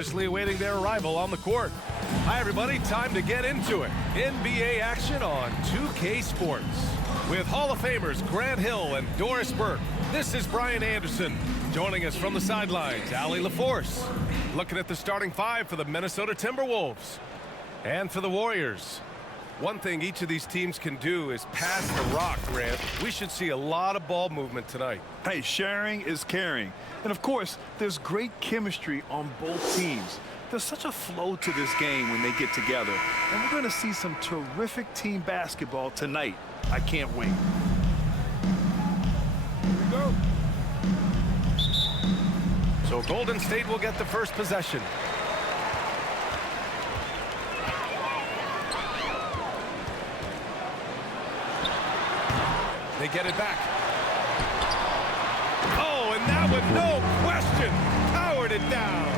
Awaiting their arrival on the court. Hi everybody, time to get into it. NBA action on 2K Sports. With Hall of Famers Grant Hill and Doris Burke, this is Brian Anderson. Joining us from the sidelines, Allie LaForce. Looking at the starting five for the Minnesota Timberwolves. And for the Warriors. One thing each of these teams can do is pass the rock, Grant. We should see a lot of ball movement tonight. Hey, sharing is caring. And of course, there's great chemistry on both teams. There's such a flow to this game when they get together. And we're going to see some terrific team basketball tonight. I can't wait. Here we go. So Golden State will get the first possession. They get it back. Oh, and that one, no question, powered it down.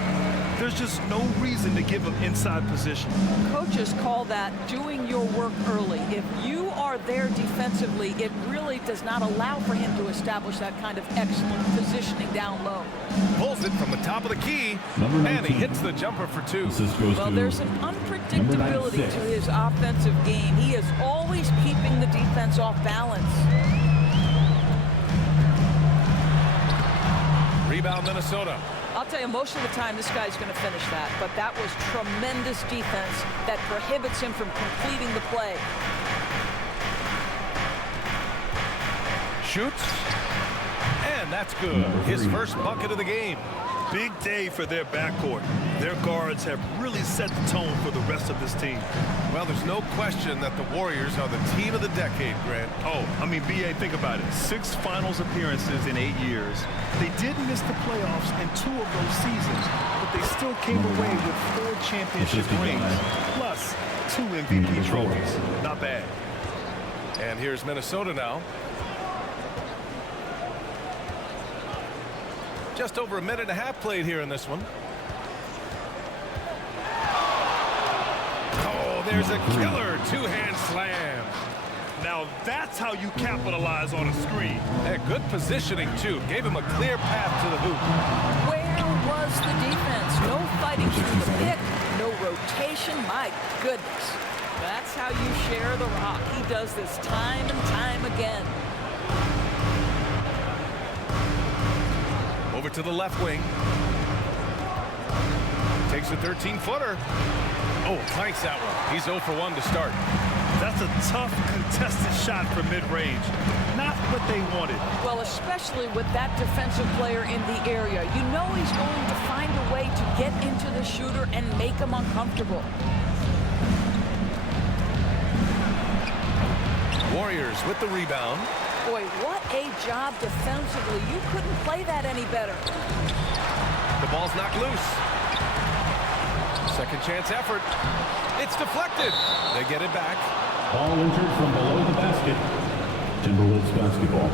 There's just no reason to give them inside position. Coaches call that doing your work early. If you are there defensively, it really does not allow for him to establish that kind of excellent positioning down low. Pulls it from the top of the key, and he hits the jumper for two. Well, there's an unpredictability to his offensive game. He is always keeping the defense off balance. Rebound, Minnesota. I'll tell you, most of the time this guy's going to finish that, but that was tremendous defense that prohibits him from completing the play. Shoots, and that's good. His first bucket of the game. Big day for their backcourt. Their guards have really set the tone for the rest of this team. Well, there's no question that the Warriors are the team of the decade, Grant. Oh, I mean, B.A., think about it. 6 finals appearances in 8 years. They did miss the playoffs in 2 of those seasons, but they still came away with 4 championship rings, plus 2 MVP trophies. Not bad. And here's Minnesota now. Just over a minute and a half played here in this one. Oh, there's a killer two-hand slam. Now that's how you capitalize on a screen. Yeah, good positioning, too. Gave him a clear path to the hoop. Where was the defense? No fighting through the pick, no rotation. My goodness. That's how you share the rock. He does this time and time again. Over to the left wing. Takes a 13-footer. Oh, planks that one. He's 0 for 1 to start. That's a tough, contested shot from mid-range. Not what they wanted. Well, especially with that defensive player in the area. You know he's going to find a way to get into the shooter and make him uncomfortable. Warriors with the rebound. Boy, what a job defensively. You couldn't play that any better. The ball's knocked loose. Second chance effort. It's deflected. They get it back. Ball entered from below the basket. Timberwolves basketball.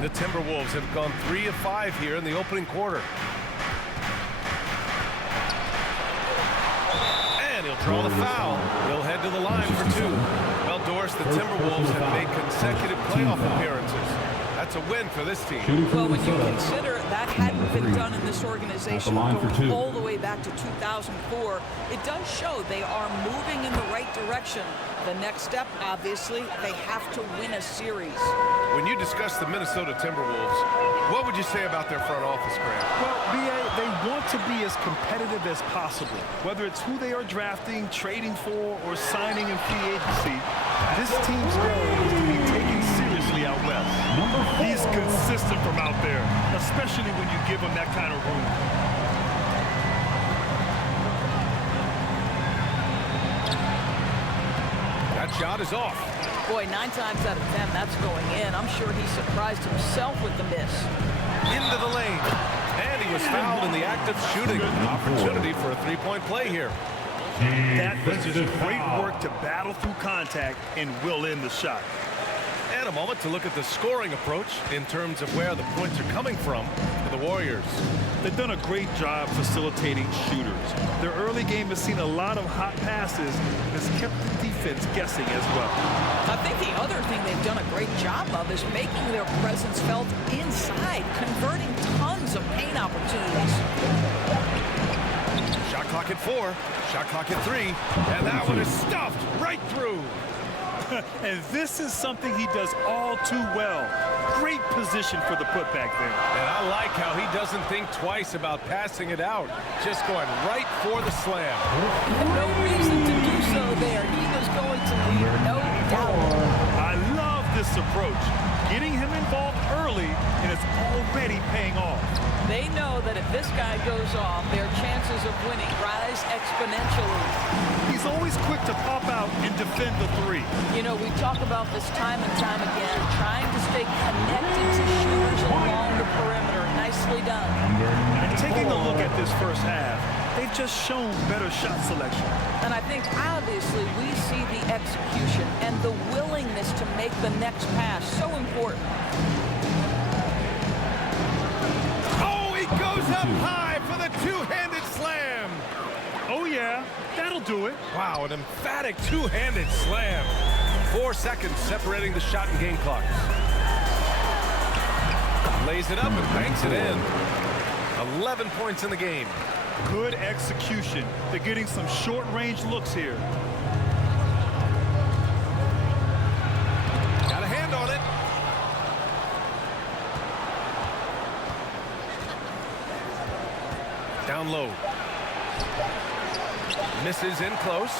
The Timberwolves have gone 3 of 5 here in the opening quarter. And he'll draw the foul. He'll head to the line for 2. Well, Doris, the Timberwolves have made consecutive playoff appearances. That's a win for this team. Well, when you consider that hadn't been done in this organization going all the way back to 2004, it does show they are moving in the right direction. The next step, obviously, they have to win a series. When you discuss the Minnesota Timberwolves, what would you say about their front office, Grant? Well, B.A., they want to be as competitive as possible. Whether it's who they are drafting, trading for, or signing in free agency, this team's goal is to be taken seriously out west. He's consistent from out there, especially when you give him that kind of room. That shot is off. Boy, 9 times out of 10, that's going in. I'm sure he surprised himself with the miss. Into the lane. And he was fouled in the act of shooting. Opportunity for a 3-point play here. That was just great work to battle through contact and will end the shot. And a moment to look at the scoring approach in terms of where the points are coming from for the Warriors. They've done a great job facilitating shooters. Their early game has seen a lot of hot passes and has kept the defense guessing as well. I think the other thing they've done a great job of is making their presence felt inside, converting tons some paint opportunities. Shot clock at 4, shot clock at 3, and that one is stuffed right through. And this is something he does all too well. Great position for the putback there. And I like how he doesn't think twice about passing it out, just going right for the slam. No reason to do so there. He was going to lead, no doubt. I love this approach. Getting him involved early, and it's already paying off. They know that if this guy goes off, their chances of winning rise exponentially. He's always quick to pop out and defend the three. You know, we talk about this time and time again, trying to stay connected to shooters along the perimeter. Nicely done. And taking a look at this first half, they've just shown better shot selection. And I think obviously we see the execution and the willingness to make the next pass so important. Oh, he goes up high for the two-handed slam. Oh yeah, that'll do it. Wow, an emphatic two-handed slam. 4 seconds separating the shot and game clocks. Lays it up and banks it in. 11 points in the game. Good execution. They're getting some short-range looks here. Got a hand on it. Down low. Misses in close.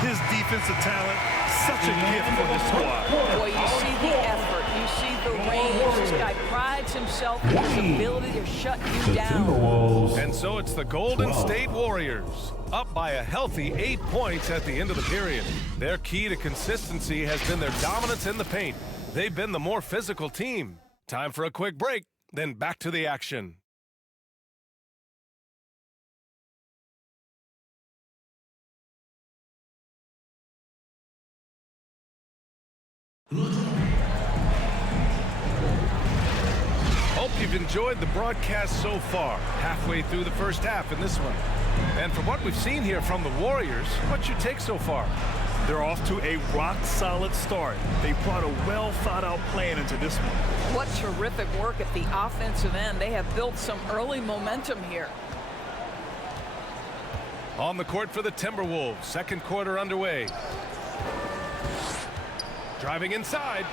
His defensive talent, such a gift for this squad. Boy, you see the effort. You see the range. This guy prides himself in his ability to shut you down. And so it's the Golden State Warriors, up by a healthy 8 points at the end of the period. Their key to consistency has been their dominance in the paint. They've been the more physical team. Time for a quick break, then back to the action. Hope you've enjoyed the broadcast so far, halfway through the first half in this one. And from what we've seen here from the Warriors, what's your take so far? They're off to a rock-solid start. They brought a well-thought-out plan into this one. What terrific work at the offensive end. They have built some early momentum here. On the court for the Timberwolves, second quarter underway. Driving inside,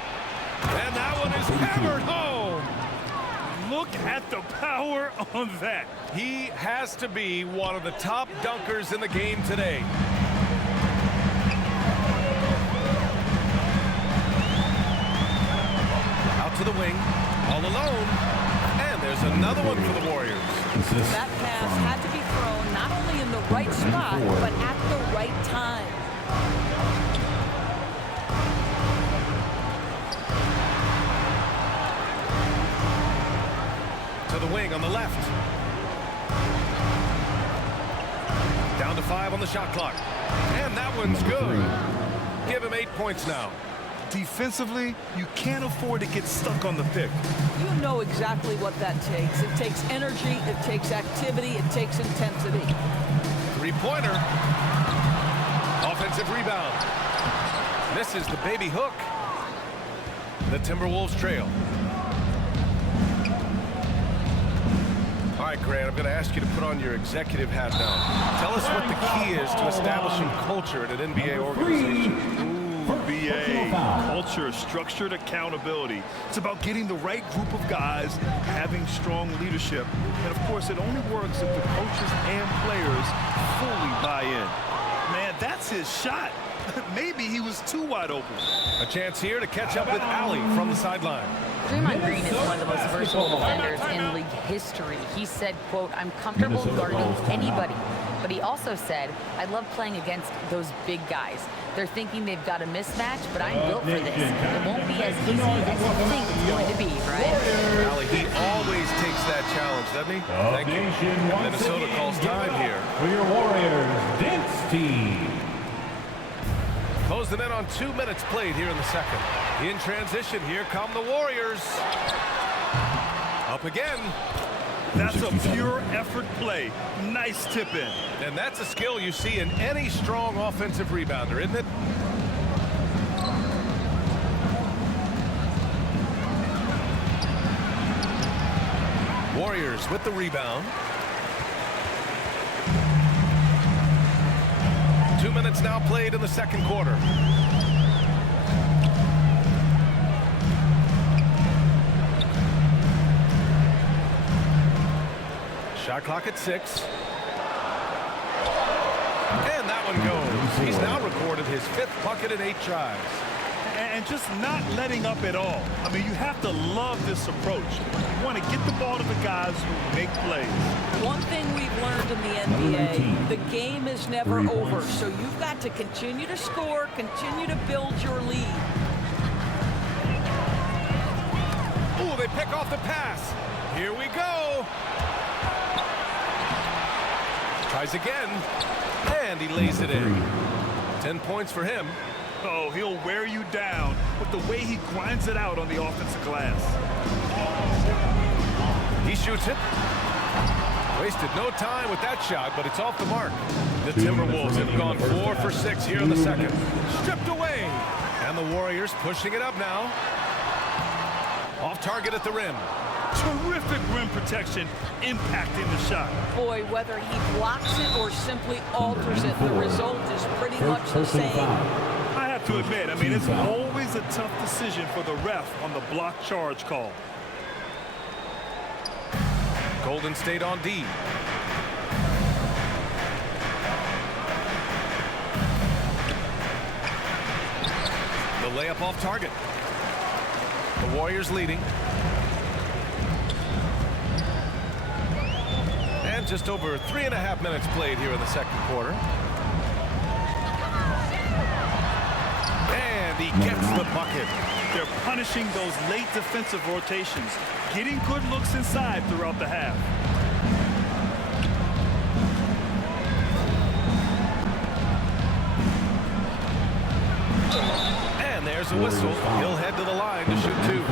and that one is hammered home. Look at the power on that. He has to be one of the top dunkers in the game today. Out to the wing, all alone, and there's another one for the Warriors. That pass had to be thrown not only in the right spot, but at the right time. To the wing on the left. Down to 5 on the shot clock. And that one's good. Give him 8 points now. Defensively, you can't afford to get stuck on the pick. You know exactly what that takes. It takes energy, it takes activity, it takes intensity. Three-pointer. Offensive rebound. Misses the baby hook. The Timberwolves trail. All right, Grant, I'm going to ask you to put on your executive hat now. Tell us what the key is to establishing culture at an NBA organization. BA, culture, structured accountability. It's about getting the right group of guys, having strong leadership. And, of course, it only works if the coaches and players fully buy in. Man, that's his shot. Maybe he was too wide open. A chance here to catch up with Allie from the sideline. Draymond Green is one of the most versatile defenders in league history. He said, quote, "I'm comfortable guarding anybody." But he also said, "I love playing against those big guys. They're thinking they've got a mismatch, but I'm built for this. It won't be as easy as you think it's going to be, right?" Allie, he always takes that challenge, doesn't he? Thank you. Minnesota calls time here. For your Warriors dance team. Closing in on 2 minutes played here in the second. In transition, here come the Warriors. Up again. That's a pure effort play. Nice tip in. And that's a skill you see in any strong offensive rebounder, isn't it? Warriors with the rebound. 2 minutes now played in the second quarter. Shot clock at 6. And that one goes. He's now recorded his 5th bucket in 8 tries. And just not letting up at all. I mean, you have to love this approach. You want to get the ball to the guys who make plays. One thing we've learned in the NBA, the game is never over. So you've got to continue to score, continue to build your lead. Ooh, they pick off the pass. Here we go. Tries again. And he lays it in. 10 points for him. Oh, he'll wear you down with the way he grinds it out on the offensive glass. He shoots it. Wasted no time with that shot, but it's off the mark. The Timberwolves have gone 4 for 6 here in the second. Stripped away. And the Warriors pushing it up now. Off target at the rim. Terrific rim protection, impacting the shot. Boy, whether he blocks it or simply alters it, the result is pretty much the same. I have to admit, I mean, it's always a tough decision for the ref on the block charge call. Golden State on D. The layup off target. The Warriors leading. And just over 3.5 minutes played here in the second quarter. And he gets the bucket. They're punishing those late defensive rotations, getting good looks inside throughout the half. And there's a whistle. He'll head to the line to shoot 2.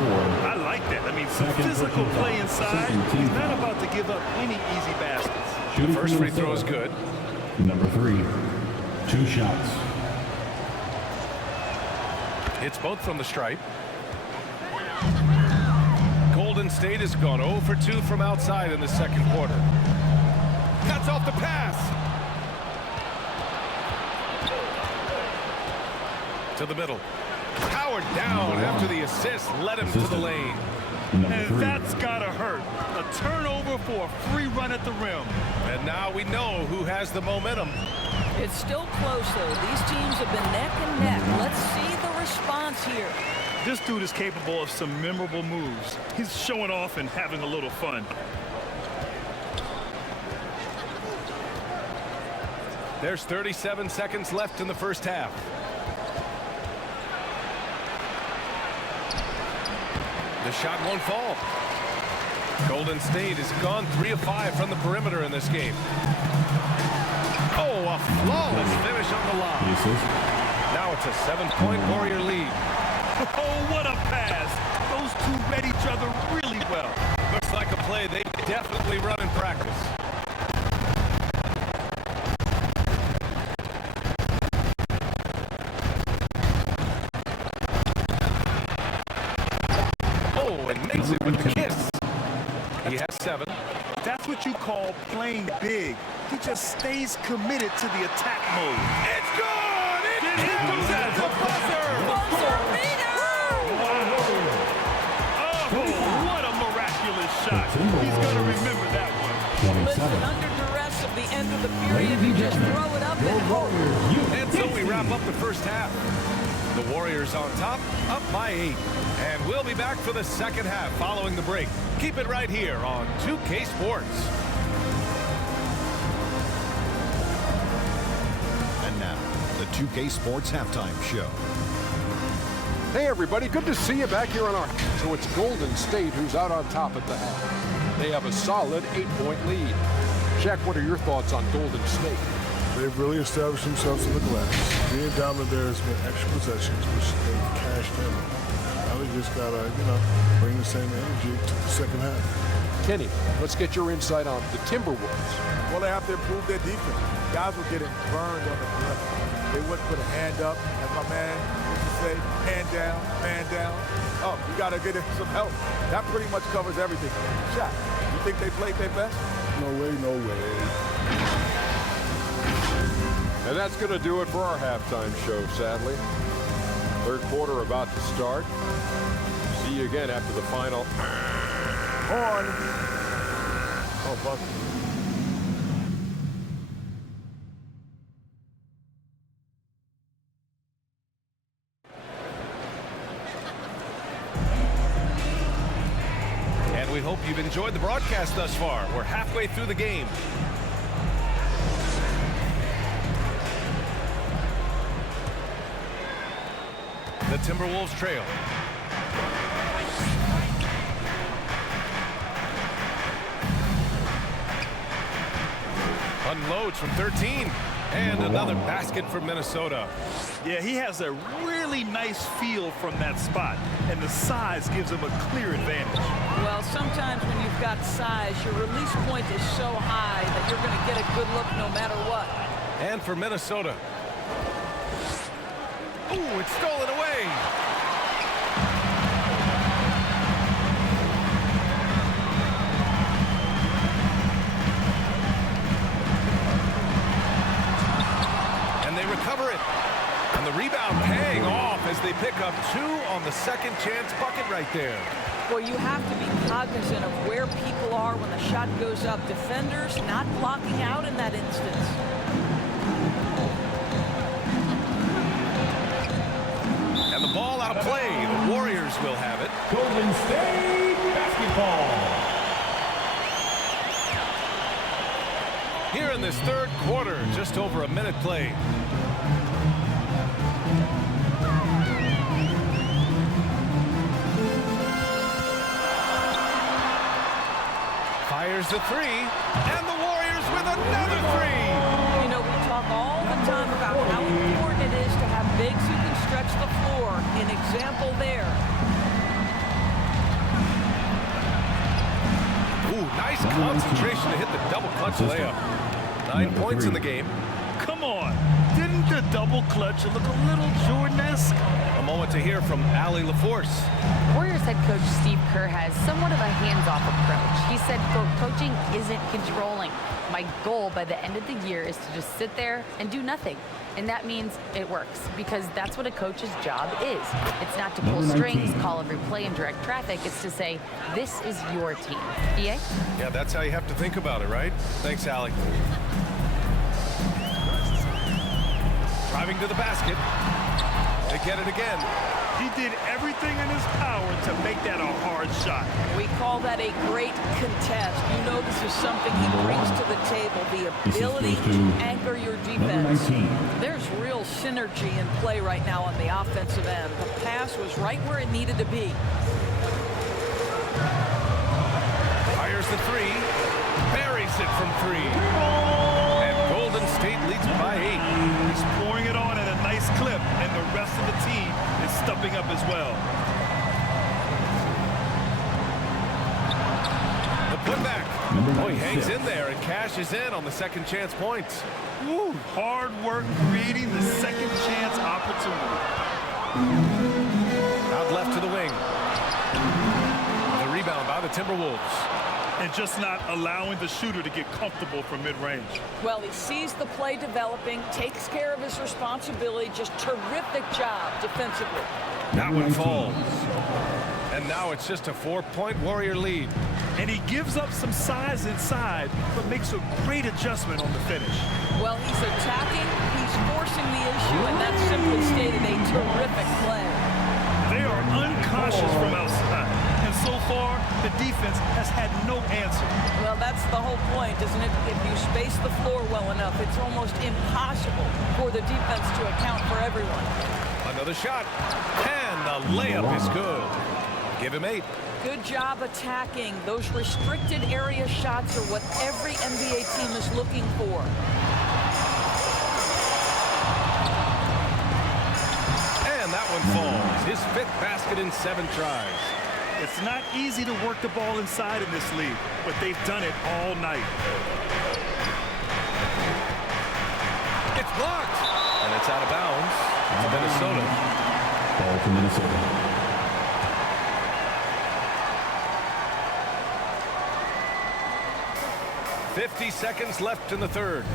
I like that. I mean, some physical play inside. He's not about to give up any easy baskets. The first free throw is good. Number 3, 2 shots. It's both from the stripe. Golden State has gone 0 for 2 from outside in the second quarter. Cuts off the pass. To the middle. Powered down after the assist led him to the lane. And that's gotta hurt. A turnover for a free run at the rim. And now we know who has the momentum. It's still close, though. These teams have been neck and neck. Let's see the response here. This dude is capable of some memorable moves. He's showing off and having a little fun. There's 37 seconds left in the first half. The shot won't fall. Golden State has gone 3 of 5 from the perimeter in this game. Oh, a flawless finish on the lob. Now it's a 7-point Warrior lead. Oh, what a pass. Those two read each other really well. Looks like a play they definitely run in practice. Oh, and makes it with the kiss. He has 7. That's what you call playing big. He just stays committed to the attack mode. It's good! It comes at the buzzer! Oh, what a miraculous shot. He's going to remember that one. Listen, under duress of the end of the period, you just throw it up and hope. And so we wrap up the first half. The Warriors on top, up by 8. And we'll be back for the second half following the break. Keep it right here on 2K Sports. And now, the 2K Sports Halftime Show. Hey everybody, good to see you back here on our... So it's Golden State who's out on top at the half. They have a solid 8-point lead. Jack, what are your thoughts on Golden State? They've really established themselves in the glass. Being dominant there has been extra possessions, which they've cashed in. Now they just gotta, bring the same energy to the second half. Kenny, let's get your insight on the Timberwolves. Well, they have to improve their defense. Guys were getting burned on the perimeter. They wouldn't put a hand up, as my man used to say, hand down, man down. Oh, you got to get him some help. That pretty much covers everything. Shot. You think they played their best? No way, no way. And that's going to do it for our halftime show, sadly. Third quarter about to start. See you again after the final. On. Oh, Buck. And we hope you've enjoyed the broadcast thus far. We're halfway through the game. The Timberwolves trail. Unloads from 13. And another basket for Minnesota. Yeah, he has a really nice feel from that spot, and the size gives him a clear advantage. Well, sometimes when you've got size, your release point is so high that you're going to get a good look no matter what. And for Minnesota. Ooh, it's stolen away. And they recover it. And the rebound paying off as they pick up 2 on the second chance bucket right there. Well, you have to be cognizant of where people are when the shot goes up. Defenders not blocking out in that instance. And the ball out of play. The Warriors will have it. Golden State Basketball. Here in this third quarter, just over a minute played. Fires the 3, and the Warriors with another 3. You know, we talk all the time about how important it is to have bigs who can stretch the floor. An example there. Ooh, nice concentration to hit the double clutch layup. 9 points in the game. Come on. Didn't the double clutch look a little Jordan-esque? A moment to hear from Allie LaForce. Warriors head coach Steve Kerr has somewhat of a hands-off approach. He said, quote, coaching isn't controlling. My goal by the end of the year is to just sit there and do nothing. And that means it works, because that's what a coach's job is. It's not to pull strings, call every play, and direct traffic. It's to say, this is your team. EA? Yeah, that's how you have to think about it, right? Thanks, Allie. Driving to the basket. They get it again. He did everything in his power to make that a hard shot. We call that a great contest. You know this is something he brings to the table, the ability to anchor your defense. There's real synergy in play right now on the offensive end. The pass was right where it needed to be. Fires the 3. Buries it from 3. And Golden State leads by 8. He's pouring it on at a nice clip, and the rest of the team is stepping up as well. The putback. Oh, he hangs in there and cashes in on the second chance points. Woo, hard work creating the second chance opportunity. Out left to the wing. The rebound by the Timberwolves. And just not allowing the shooter to get comfortable from mid-range. Well, he sees the play developing, takes care of his responsibility. Just terrific job defensively. That one falls. And now it's just a 4-point Warrior lead. And he gives up some size inside, but makes a great adjustment on the finish. Well, he's attacking, he's forcing the issue, and that's simply stated a terrific play. They are unconscious from outside. And so far, the defense has had no answer. Well, that's the whole point, isn't it? If you space the floor well enough, it's almost impossible for the defense to account for everyone. Another shot. And the layup is good. Give him 8. Good job attacking. Those restricted area shots are what every NBA team is looking for. And that one falls. His 5th basket in 7 tries. It's not easy to work the ball inside in this league, but they've done it all night. It's blocked. And it's out of bounds to Minnesota. Ball to Minnesota. 50 seconds left in the third.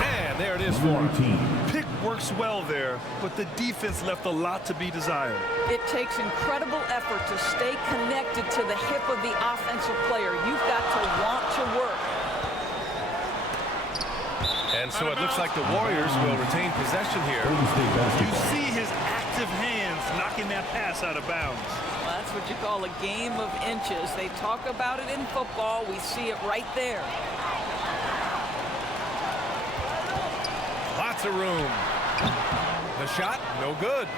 And there it is for him. Pick works well there, but the defense left a lot to be desired. It takes incredible effort to stay connected to the hip of the offensive player. You've got to want to work. And so it looks like the Warriors will retain possession here. You see his active hands knocking that pass out of bounds. Well, that's what you call a game of inches. They talk about it in football. We see it right there. Lots of room. The shot, no good.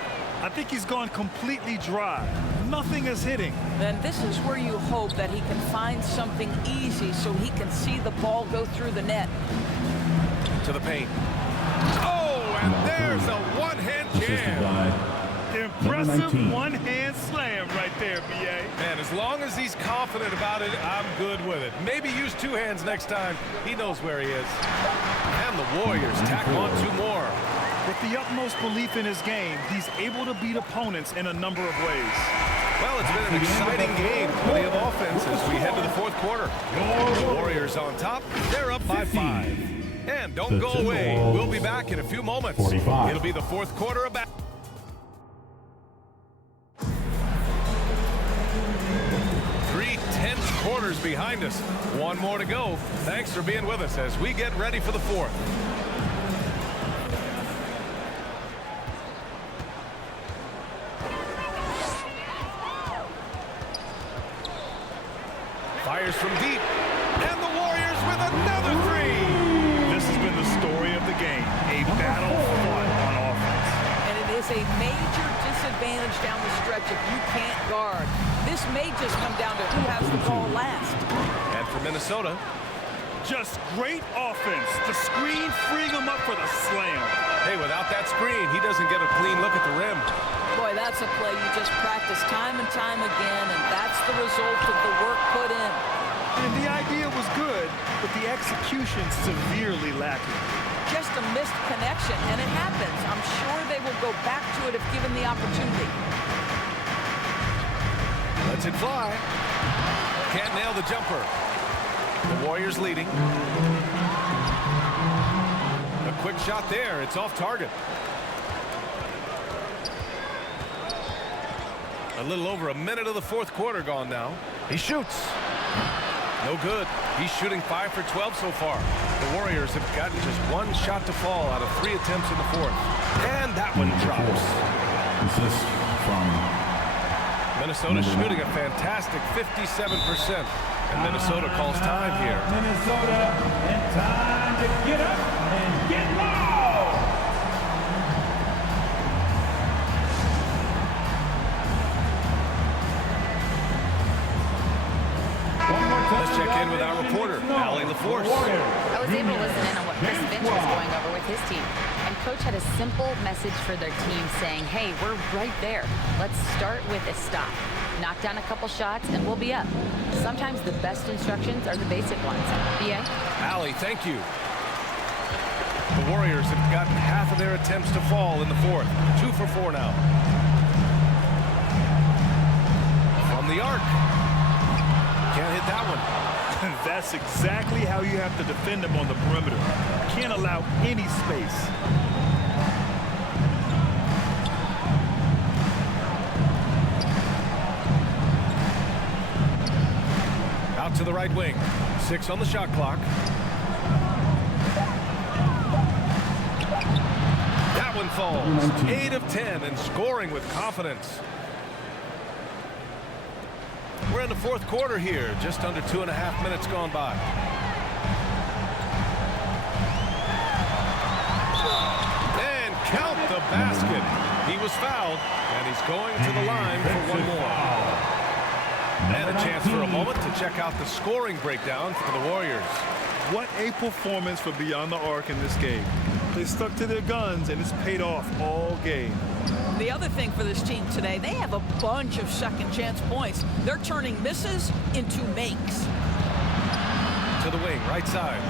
I think he's gone completely dry. Nothing is hitting. Then this is where you hope that he can find something easy so he can see the ball go through the net. To the paint. Oh, and there's a one-hand jam. Impressive one-hand slam right there, B.A. Man, as long as he's confident about it, I'm good with it. Maybe use two hands next time. He knows where he is. And the Warriors tack on two more. With the utmost belief in his game, he's able to beat opponents in a number of ways. Well, it's been an exciting game. Plenty of offense as we head to the fourth quarter. The Warriors on top. They're up by 5. And don't go away. We'll be back in a few moments. It'll be the fourth quarter of back. 3 tense quarters behind us. One more to go. Thanks for being with us as we get ready for the fourth. Fires from deep. And the Warriors with another three. This has been the story of the game. A battle fought on offense. And it is a major disadvantage down the stretch if you can't guard. This may just come down to who has the ball last. And for Minnesota, just great offense. The screen freeing him up for the slam. Hey, without that screen, he doesn't get a clean look at the rim. Boy, that's a play you just practice time and time again, and that's the result of the work put in. And the idea was good, but the execution severely lacking. Just a missed connection, and it happens. I'm sure they will go back to it if given the opportunity. Lets it fly. Can't nail the jumper. The Warriors leading. A quick shot there. It's off target. A little over a minute of the fourth quarter gone now. He shoots. No good. He's shooting 5 for 12 so far. The Warriors have gotten just one shot to fall out of 3 attempts in the fourth. And that one drops. Assist from Minnesota shooting a fantastic 57%. And Minnesota calls time here. Minnesota, and time to get up and get low. Let's check in with our reporter, Allie LaForce. I was able to listen in on what Chris Finch was going over with his team. And Coach had a simple message for their team saying, hey, we're right there. Let's start with a stop. Knock down a couple shots and we'll be up. Sometimes the best instructions are the basic ones. B.A.? Allie, thank you. The Warriors have gotten half of their attempts to fall in the fourth. 2 for 4 now. From the arc. Can't hit that one. That's exactly how you have to defend him on the perimeter. Can't allow any space. Out to the right wing. 6 on the shot clock. That one falls. 8 of 10 and scoring with confidence. We're in the fourth quarter here. Just under 2.5 minutes gone by. And count the basket. He was fouled, and he's going to the line for one more. And a chance for a moment to check out the scoring breakdown for the Warriors. What a performance for Beyond the Arc in this game. They stuck to their guns, and it's paid off all game. The other thing for this team today, they have a bunch of second chance points. They're turning misses into makes. To the wing, right side.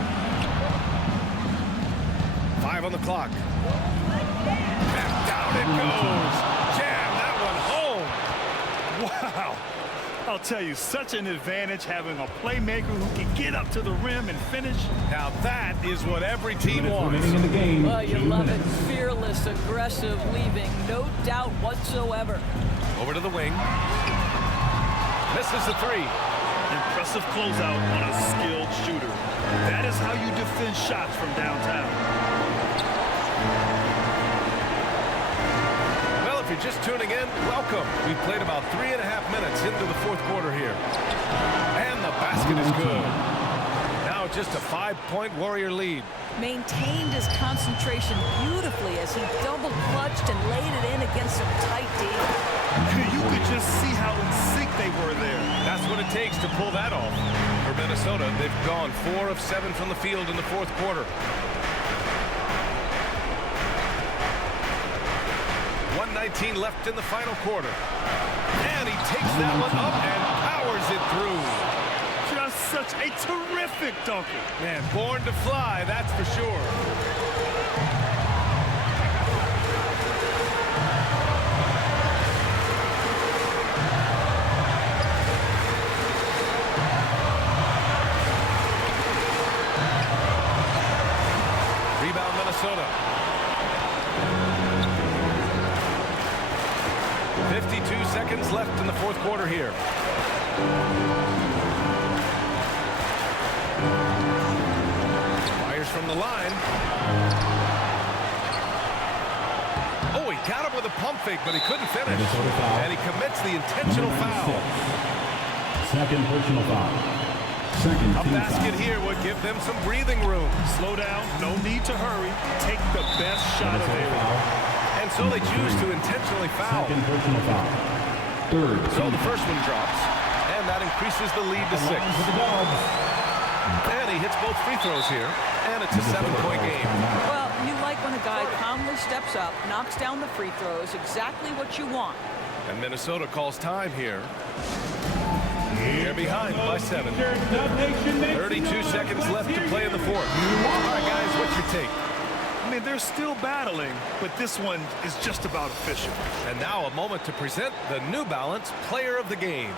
5 on the clock. And down it goes. Jam that one home. Wow. I'll tell you, such an advantage having a playmaker who can get up to the rim and finish. Now that is what every team wants. In the game, Well, you 2 love it. minutes. Fearless, aggressive, leaving. No doubt whatsoever. Over to the wing. Misses the three. Impressive closeout on a skilled shooter. That is how you defend shots from downtown. Well, if you're just tuning in, welcome. We've played about 3.5 minutes into the fourth quarter here. And the basket is good. Now just a 5-point Warrior lead. Maintained his concentration beautifully as he double clutched and laid it in against some tight D. You could just see how in sync they were there. That's what it takes to pull that off. For Minnesota, they've gone 4 of 7 from the field in the fourth quarter. 1:19 left in the final quarter. And he takes that one up and powers it through. Just such a terrific dunker. Man, born to fly, that's for sure. Rebound Minnesota. 52 seconds left in the fourth quarter here. Fires from the line. Oh, he got him with a pump fake, but he couldn't finish. And he commits the intentional foul. Second personal foul. Second A team basket foul. here would give them some breathing room. Slow down, no need to hurry. Take the best shot available. And so they choose to intentionally foul. Second personal foul. Third. So the first one drops, and that increases the lead to 6. For the Dogs. And he hits both free throws here, and it's a 7-point game. Well, you like when a guy calmly steps up, knocks down the free throws, exactly what you want. And Minnesota calls time here. They're behind by 7. 32 seconds left to play in the fourth. All right, guys, what's your take? I mean, they're still battling, but this one is just about official. And now a moment to present the New Balance Player of the Game.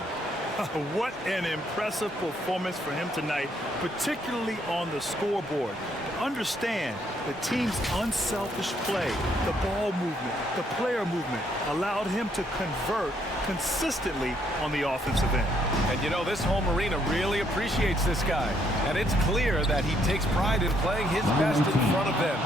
What an impressive performance for him tonight, particularly on the scoreboard. Understand the team's unselfish play, the ball movement, the player movement allowed him to convert consistently on the offensive end. And you know, this home arena really appreciates this guy. And it's clear that he takes pride in playing his best in front of them.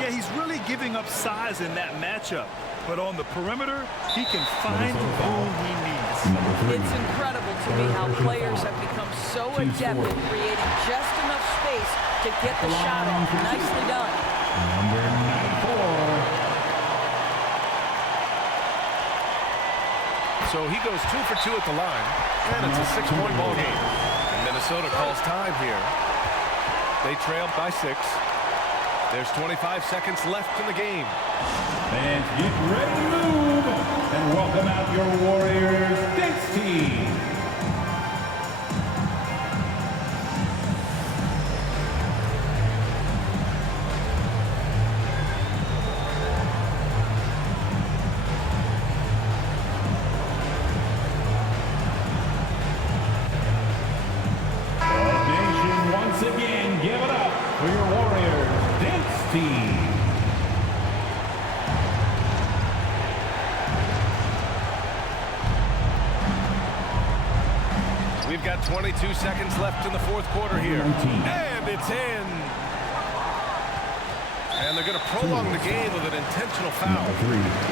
Yeah, he's really giving up size in that matchup. But on the perimeter, he can find the room he needs. It's incredible to me how players have become so adept at creating just enough space to get the shot off. Nicely done. Number 94. So he goes 2 for 2 at the line, and it's a 6-point ball game. And Minnesota calls time here. They trail by 6. There's 25 seconds left in the game. Fans, get ready to move and welcome out your Warriors dance team. Nation, once again, give it up for your Warriors dance team. We've got 22 seconds left in the fourth quarter here. And it's in. And they're going to prolong the game with an intentional foul.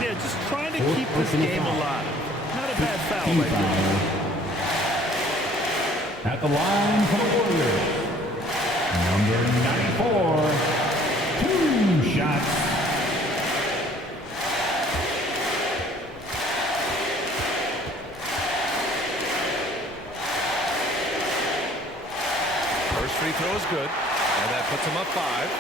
Yeah, just trying to keep this game alive. Not a bad foul right there. At the line for the Warriors, number 94, 2 shots. First free throw is good, and that puts him up 5.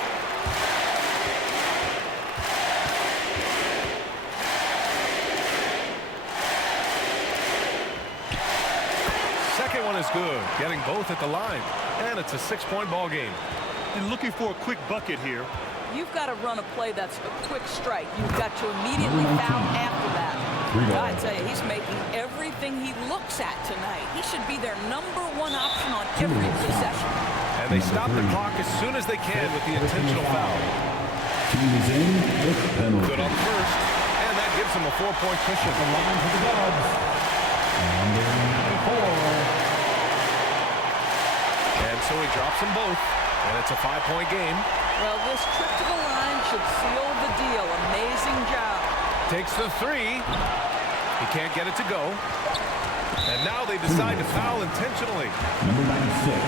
Second one is good, getting both at the line, and it's a 6-point ball game. And looking for a quick bucket here. You've got to run a play that's a quick strike. You've got to immediately foul after that. I tell you, he's making everything he looks at tonight. He should be their #1 option on every possession. And they stop the clock as soon as they can with the intentional foul. Good on first, and that gives them a 4-point cushion. The line for the Dubs. Number 94. And so he drops them both, and it's a 5-point game. Well, this trip to the line should seal the deal. Amazing job. Takes the three. He can't get it to go. And now they decide to foul intentionally. Number 96.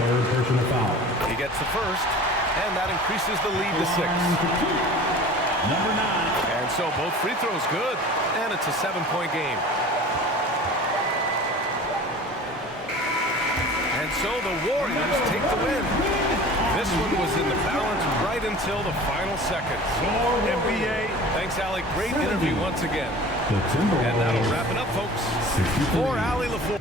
Third personal foul. He gets the first, and that increases the lead to 6. Number 9. And so both free throws good, and it's a 7-point game. And so the Warriors take the win. This one was in the balance right until the final seconds. NBA. Thanks, Allie. Great interview once again. And that'll wrap it up, folks. For Allie LaFleur.